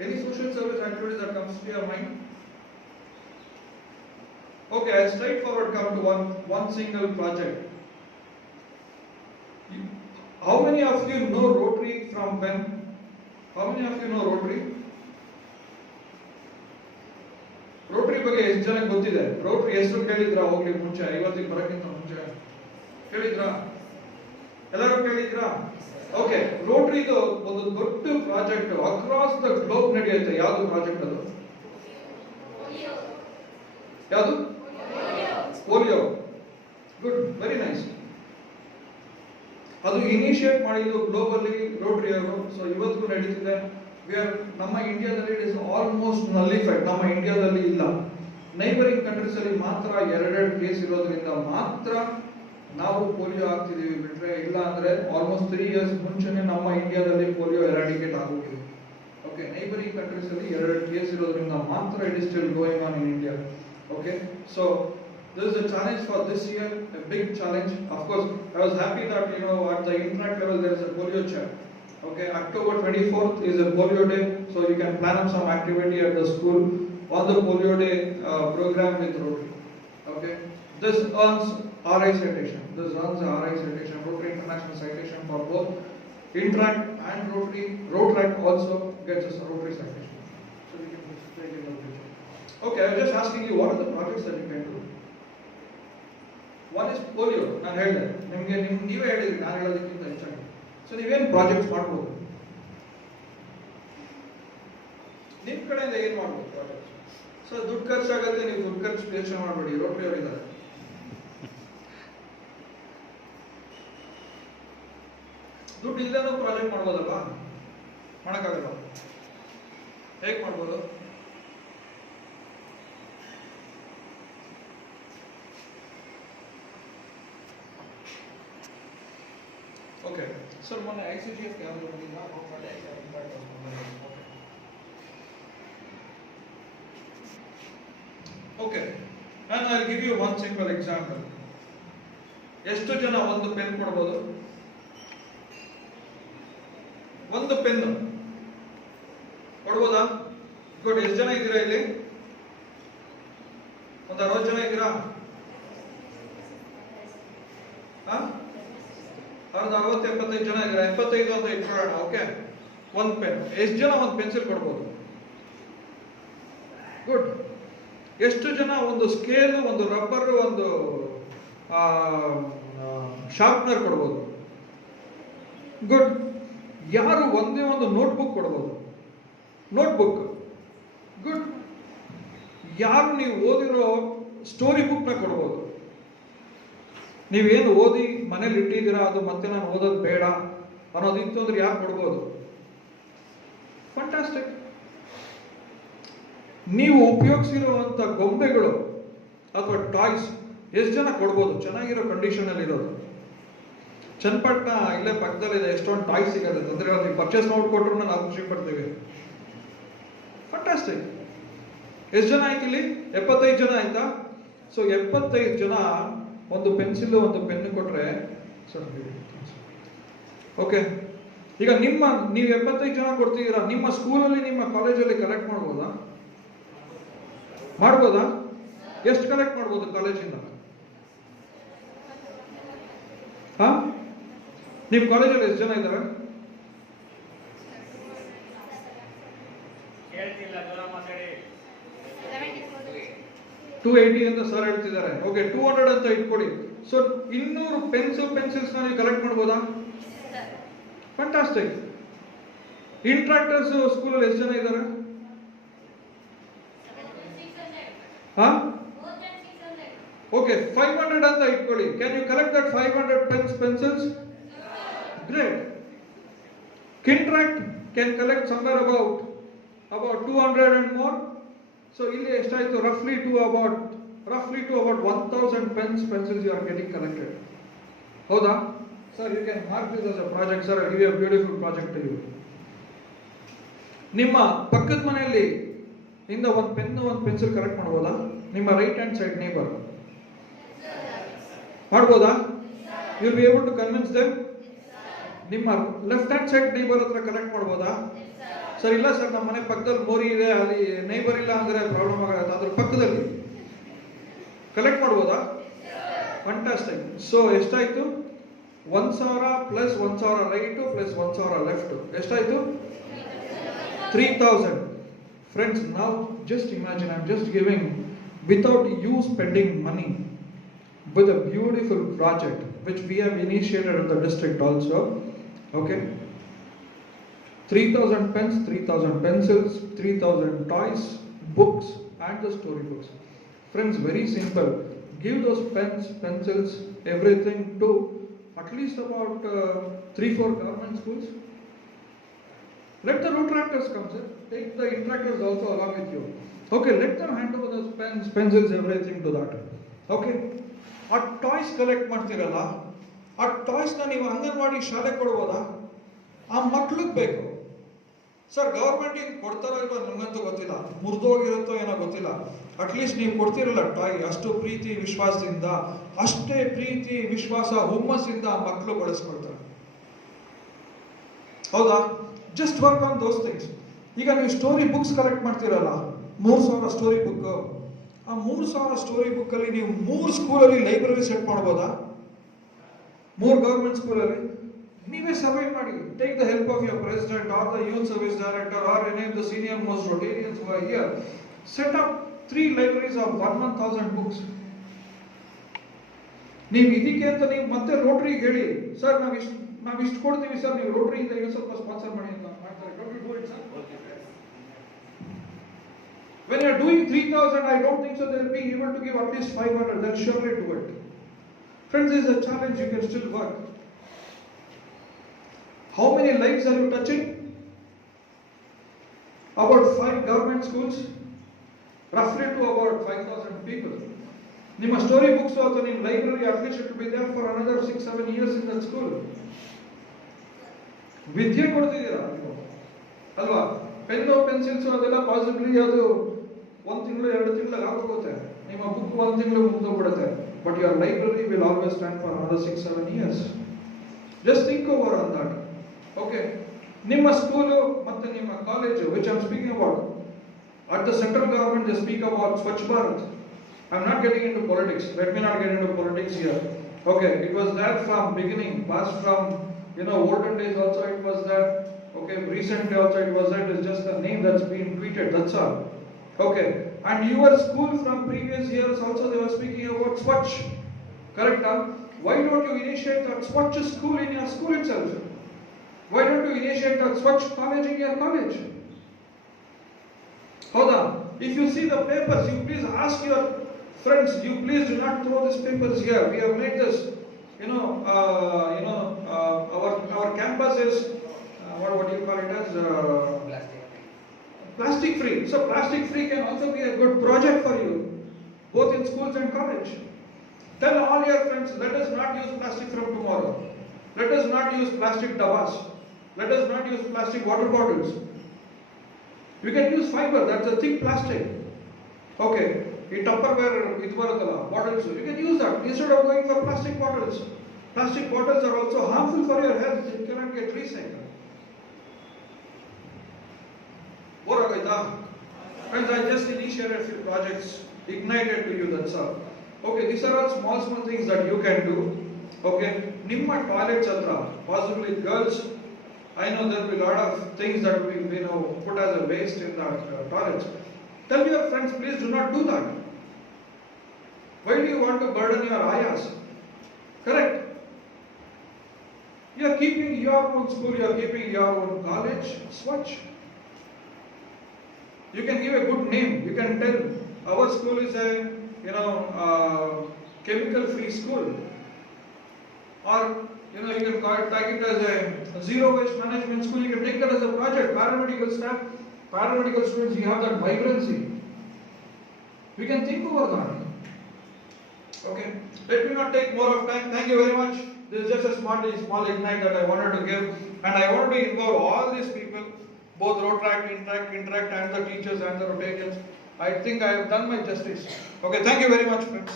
Any social service activity that comes to your mind? Okay, I'll straightforward come to one single project. How many of you know Rotary from when? How many of you know Rotary? Rotary ಬಗ್ಗೆ ಎಷ್ಟು ಜನ ಗೊತ್ತಿದೆ? ರೋಟರಿ ಹೆಸರು ಕೇಳಿದ್ರಾ? ಹೋಗ್ಲಿ ಮುಂಚೆ 50ಕ್ಕೆ ಬರಕ್ಕಿಂತ ಮುಂಚೆ ಕೇಳಿದ್ರಾ? ಎಲ್ಲರೂ ಕೇಳಿದ್ರಾ? ಓಕೆ, ರೋಟರಿದು ಒಂದು ದೊಡ್ಡ ಪ್ರಾಜೆಕ್ಟ್ ಅಕ್ರಾಸ್ ದ ಗ್ಲೋಬ್ ನಡೆಯುತ್ತೆ. ಯಾವುದು ಪ್ರಾಜೆಕ್ಟ್ ಅದು? ಯಾವುದು? ಪೋಲಿಯೋ. Good, very nice. ಅದು ಇನಿಷಿಯೇಟ್ ಮಾಡಿದ್ದು ಗ್ಲೋಬಲಿ ರೋಟರಿ ಅವರು. ಸೊ ಇವತ್ತಿಗೂ ನಡೀತಿದೆ. ನಮ್ಮ ಇಂಡಿಯಾದಲ್ಲಿ ಇಟ್ ಇಸ್ ಆಲ್ಮೋಸ್ಟ್ ನಲ್ಲಿಫೈಡ್. ನಮ್ಮ ಇಂಡಿಯಾದಲ್ಲಿ ಇಲ್ಲ, ನೈಬರಿಂಗ್ ಕಂಟ್ರೀಸ್ ಅಲ್ಲಿ ಮಾತ್ರ 2 ಕೇಸ್ ಇರೋದ್ರಿಂದ ಮಾತ್ರ ನಾವು ಪೋಲಿಯೋ ಆಗ್ತಿದೀವಿ. ಬಿಟ್ರೆ ಇಲ್ಲ ಅಂದ್ರೆ ಆಲ್ಮೋಸ್ಟ್ 3 ಇಯರ್ಸ್ ಮುಂಚೆನೆ ನಮ್ಮ ಇಂಡಿಯಾದಲ್ಲಿ ಪೋಲಿಯೋ ಎರಾಡಿಕೇಟ್ ಆಗೋಗಿದೆ. ಓಕೆ, ನೈಬರಿಂಗ್ ಕಂಟ್ರೀಸ್ ಅಲ್ಲಿ 2 ಕೇಸ್ ಇರೋದ್ರಿಂದ ಮಾತ್ರ it is still going on in India. Okay, so this is a challenge for this year, a big challenge. Of course, I was happy that at the Interact level there is a polio chair. Okay, October 24th is a polio day, so you can plan up some activity at the school on the polio day program with Rotary. Okay, this earns RI citation. Rotary International citation for both Interact and Rotary. Rotaract also gets us a Rotary citation. So we can just take it in the future. Okay, I was just asking you, what are the projects that you can do? One is polio. ನಾನು ಹೇಳಿದೆ ನಿಮಗೆ, ನೀವೇ ಹೇಳಿದ್ರಿ, ನಾನು ಹೇಳೋದಕ್ಕಿಂತ ಹೆಚ್ಚಾಗಿ. ಸೊ ನೀವೇನು ಪ್ರಾಜೆಕ್ಟ್ಸ್ ಮಾಡ್ಬೋದು? ನಿಮ್ಮ ಕಡೆಯಿಂದ ಏನು ಮಾಡ್ಬೋದು ಪ್ರಾಜೆಕ್ಟ್ಸ್? ಸೊ ದುಡ್ಡು ಖರ್ಚಾಗುತ್ತೆ, ನೀವು ದುಡ್ಡು ಖರ್ಚು ಯೋಚನೆ ಮಾಡಬೇಡಿ, ರೋಟರಿ ಅವರಿದ್ದಾರೆ. ದುಡ್ಡು ಇಲ್ಲದೇನೂ ಪ್ರಾಜೆಕ್ಟ್ ಮಾಡ್ಬೋದಲ್ವಾ? ಮಾಡೋಕ್ಕಾಗಲ್ಲ. ಹೇಗೆ ಮಾಡ್ಬೋದು? Okay, sir, ಮೊನ್ನೆ ICGF ಯಾವುದು ಬಂದಿಲ್ಲ, okay, and I'll give you one simple example. ಎಷ್ಟು ಜನ ಒಂದು ಪೆನ್ ಕೊಡಬಹುದು? ಒಂದು ಪೆನ್ ಕೊಡ್ಬೋದಾ? ಗುಡ್. ಎಷ್ಟು ಜನ ಇದ್ದೀರಾ ಇಲ್ಲಿ? ಒಂದು 60 ಜನ ಇದ್ದೀರಾ? 60-75 ಜನ ಇದ್ದೀರಾ? 75 ಅಂತ ಇಟ್ಕೊಳ್ಳೋಣ. ಓಕೆ, ಒಂದು ಪೆನ್. ಎಷ್ಟು ಜನ ಒಂದು ಪೆನ್ಸಿಲ್ ಕೊಡ್ಬೋದು? ಗುಡ್. ಎಷ್ಟು ಜನ ಒಂದು ಸ್ಕೇಲು, ಒಂದು ರಬ್ಬರ್, ಒಂದು ಶಾರ್ಪ್ನರ್ ಕೊಡ್ಬೋದು? ಗುಡ್. ಯಾರು ಒಂದೇ ಒಂದು ನೋಟ್ಬುಕ್ ಕೊಡ್ಬೋದು? ನೋಟ್ಬುಕ್. ಗುಡ್. ಯಾರು ನೀವು ಓದಿರೋ ಸ್ಟೋರಿ ಬುಕ್ನ ಕೊಡ್ಬೋದು? ನೀವೇನು ಓದಿ ಮನೇಲಿ ಇಟ್ಟಿದ್ದೀರಾ, ಅದು ಮತ್ತೆ ನಾನು ಓದೋದು ಬೇಡ ಅನ್ನೋದಿತ್ತು ಅಂದ್ರೆ ಯಾರು ಕೊಡ್ಬೋದು? ಫ್ಯಾಂಟಾಸ್ಟಿಕ್. ನೀವು ಉಪಯೋಗಿಸಿರುವಂತ ಗೊಂಬೆಗಳು ಅಥವಾ ಟಾಯ್ಸ್ ಎಷ್ಟು ಜನ ಕೊಡ್ಬೋದು? ಚೆನ್ನಾಗಿರೋ ಕಂಡೀಷನ್ ಅಲ್ಲಿ ಇರೋದು. ಚನ್ನಪಟ್ಟಣ ಇಲ್ಲೇ ಪಕ್ಕದಲ್ಲಿದೆ, ಎಷ್ಟೊಂದು ಟಾಯ್ಸ್ ಸಿಗುತ್ತೆ. ತೊಂದರೆ ನೀವು ಪರ್ಚೇಸ್ ಮಾಡಿಕೊಟ್ರು ನಾವು ಖುಷಿ ಪಡ್ತೀವಿ. ಫ್ಯಾಂಟಾಸ್ಟಿಕ್. ಎಷ್ಟು ಜನ ಆಯ್ತು ಇಲ್ಲಿ? 75 ಜನ ಆಯ್ತಾ? ಸೊ 75 ಜನ ಒಂದು ಪೆನ್ಸಿಲ್, ಒಂದು ಪೆನ್ ಕೊಟ್ರೆ ಸರ್, ಓಕೆ. ಈಗ ನೀವು 75 ಜನ ಕೊಡ್ತಿದ್ದೀರಾ, ನಿಮ್ಮ ಸ್ಕೂಲಲ್ಲಿ, ನಿಮ್ಮ ಕಾಲೇಜಲ್ಲಿ ಕಲೆಕ್ಟ್ ಮಾಡ್ಬೋದಾ? ಮಾಡ್ಬೋದಾ? ಎಷ್ಟು ಕಲೆಕ್ಟ್ ಮಾಡ್ಬೋದು ಕಾಲೇಜಿಂದ? ನಿಮ್ಮ ಕಾಲೇಜಲ್ಲಿ ಎಷ್ಟು ಜನ ಇದ್ದಾರೆ? 280 ಅಂತ ಸರ್ ಹೇಳ್ತಿದ್ದಾರೆ. ಓಕೆ, 200 ಅಂತ ಇಟ್ಕೊಡಿ. ಸೊ 200 ಪೆನ್ಸಿಲ್ಸ್ ನೀವು ಕಲೆಕ್ಟ್ ಮಾಡ್ಬೋದಾ? ಫ್ಯಾಂಟಾಸ್ಟಿಕ್. ಇಂಟ್ರಾಕ್ಟರ್ಸ್ ಸ್ಕೂಲಲ್ಲಿ ಎಷ್ಟು ಜನ ಇದ್ದಾರೆ? ಓಕೆ, 500 ಅಂತ ಇಟ್ಕೊಳ್ಳಿ. Can you collect that 500 pencils? Great. Kintract can collect somewhere about 200 and more. So ಇಲ್ಲಿ ಎಷ್ಟಾಯ್ತು? roughly to about 1000 pencils you are getting collected. ಹೌದಾ? Sir, you can mark this as a project. Sir, I'll give you a beautiful project to you. ನಿಮ್ಮ ಪಕ್ಕದ ಮನೆಯಲ್ಲಿ ಇಂದ ಒಂದು ಪೆನ್, ಒಂದು pencil collect ಮಾಡ್ಬೋದಾ? ನಿಮ್ಮ ರೈಟ್ ಹ್ಯಾಂಡ್ ಸೈಡ್ ನೇಬರ್ ಮಾಡ್ಬೋದಾ? You'll be able to convince them? ನಿಮ್ಮ ಲೆಫ್ಟ್ ಹ್ಯಾಂಡ್ ಸೈಡ್ ನೇಬರ್ ಹತ್ರ ಕಲೆಕ್ಟ್ ಮಾಡ್ಬೋದಾ? ಸರ್ ಇಲ್ಲ ಸರ್ ನಮ್ಮ ಮನೆ ಪಕ್ಕದಲ್ಲಿ ಮೋರಿ ಇದೆ, ಅಲ್ಲಿ ನೈಬರ್ ಇಲ್ಲ ಅಂದ್ರೆ ಪ್ರಾಬ್ಲಮ್ ಆಗುತ್ತೆ, ಅದ್ರ ಪಕ್ಕದಲ್ಲಿ ಕಲೆಕ್ಟ್ ಮಾಡ್ಬೋದಾ? ಫ್ಯಾಂಟಾಸ್ಟಿಕ್. ಸೊ ಎಷ್ಟಾಯ್ತು? 1,000 ಪ್ಲಸ್ 1,000 ರೈಟು ಪ್ಲಸ್ 1,000 ಲೆಫ್ಟ್ ಎಷ್ಟಾಯ್ತು? 3,000. Friends, now just imagine, I'm just giving without you spending money with a beautiful project which we have initiated in the district also. Okay, 3,000 pens, 3,000 pencils, 3,000 toys, books and the storybooks. Friends, very simple. Give those pens, pencils, everything to at least about 3-4 government schools. Let the Rotaractors come, sir. Take the interactors also along with you. Okay, let them hand over those pens, pencils, everything to that. Okay. ಆ toys collect ಮಾಡ್ತಿರಲ್ಲ, ಆ ಟಾಯ್ಸ್ನ ನೀವು ಅಂಗನವಾಡಿ ಶಾಲೆ ಕೊಡ್ಬೋದಾ? ಆ ಮಕ್ಳಿಗೆ ಬೇಕು ಸರ್. ಗವರ್ಮೆಂಟಿಗೆ ಕೊಡ್ತಾರೋ ಇಲ್ವೋ ನಮಗಂತೂ ಗೊತ್ತಿಲ್ಲ, ಮುರಿದೋಗಿರುತ್ತೋ ಏನೋ ಗೊತ್ತಿಲ್ಲ. ಅಟ್ಲೀಸ್ಟ್ ನೀವು ಕೊಡ್ತಿರಲ್ಲ ಟಾಯ್, ಅಷ್ಟು ಪ್ರೀತಿ ವಿಶ್ವಾಸದಿಂದ, ಅಷ್ಟೇ ಪ್ರೀತಿ ವಿಶ್ವಾಸ ಹುಮ್ಮಸ್ಸಿಂದ ಆ ಮಕ್ಕಳು ಬಳಸ್ಕೊಳ್ತಾರೆ. ಹೌದಾ? Just work on those things. ಈಗ ನೀವು ಸ್ಟೋರಿ ಬುಕ್ಸ್ ಕಲೆಕ್ಟ್ ಮಾಡ್ತಿರಲ್ಲ, 3,000 ಸ್ಟೋರಿ ಬುಕ್, ಆ 3,000 ಸ್ಟೋರಿ ಬುಕ್ ಅಲ್ಲಿ ನೀವು 3 ಸ್ಕೂಲಲ್ಲಿ ಲೈಬ್ರರಿ ಸೆಟ್ ಮಾಡ್ಬೋದಾ? 3 ಗವರ್ಮೆಂಟ್ ಸ್ಕೂಲಲ್ಲಿ ನೀವೇ ಸರ್ವೆ ಮಾಡಿ. Take the help of your president are the youth service director R any of the senior most Rotarians who are here. Set up 3 libraries of 1,000 ಬುಕ್ಸ್. ನೀವು ಇದಕ್ಕೆ ಅಂತ ನೀವು ಮತ್ತೆ ರೋಟರಿಗೆ ಹೇಳಿ, ಸರ್ ನಾವಿಷ್ಟು ಕೊಡ್ತೀವಿ ಸರ್, ನೀವು ರೋಟರಿಯಿಂದ ಈಗ ಸ್ವಲ್ಪ ಸ್ಪಾನ್ಸರ್ ಮಾಡಿ ಅಂತ ಮಾಡ್ತಾರೆ. Don't you do it sir? When you are doing 3,000, I don't think so they will be able to give at least 500. They'll surely do it. Friends, this is a challenge. You can still work. How many lives are you touching? About 5 government schools, roughly to about 5,000 people. ನಿಮ್ಮ story books ಅಥವಾ ನಿಮ್ಮ library at least it will be there for another 6-7 years in that school. ವಿದ್ಯೆ ಕೊಡ್ತಿದ್ದೀರಾ ನೀವು ಅಲ್ವಾ? Pen pencils ಅದೆಲ್ಲ ಪಾಸಿಬ್ಲಿ ಅದು 1 ತಿಂಗಳು 2 ತಿಂಗಳಿಗೆ ಆಗೋಗುತ್ತೆ. ನಿಮ್ಮ ಬುಕ್ 1 ತಿಂಗಳು ಮುಗಿದೋಗ್ಬಿಡುತ್ತೆ. But your library will always stand for another 6-7 years. Just think over on that. Okay, ನಿಮ್ಮ ಸ್ಕೂಲು ಮತ್ತೆ ನಿಮ್ಮ college which I am speaking about, at the central government they speak about Swachh Bharat. I'm not getting into politics. Let me not get into politics here. Okay, it was there from beginning, past from olden days also it was there. Okay, recently also it was there. It is just a name that's been tweeted. That's all. Okay, and your school from previous years also they were speaking about Swachh. Correct? Why don't you initiate that Swachh school in your school itself? Why don't you initiate that Swachh college in your college? Hold on. If you see the papers, you please ask your friends. You please do not throw these papers here. We have made this. Our campus is what do you call it as plastic free. So plastic free can also be a good project for you, both in schools and college. Tell all your friends, let us not use plastic from tomorrow. Let us not use plastic dabas. Let us not use plastic water bottles. We can use fiber, that's a thick plastic. Okay, in Tupperware bottles, you can use that instead of going for plastic bottles. Plastic bottles are also harmful for your health. It cannot get recycled. Friends, I just initiated a few projects, ignited to you, that's all. Okay, these are all small things that you can do. Okay, Nimma toilets atra, possibly girls, I know there will be a lot of things that will be put as a waste in that toilets. Tell your friends, please do not do that. Why do you want to burden your ayahs? Correct? You are keeping your own school, you are keeping your own college Swachh. You can give a good name. You can tell our school is a chemical free school, or you can tag it as a zero waste management school. You can take that as a project. Paramedical staff, paramedical students, you have that vibrancy. We can think over that. Okay, let me not take more of time. Thank you very much. This is just a small ignite that I wanted to give, and I wanted to involve all these people, both Rotaract, Interact, and the teachers and the Rotarians. I think I have done my justice. Okay, thank you very much, friends.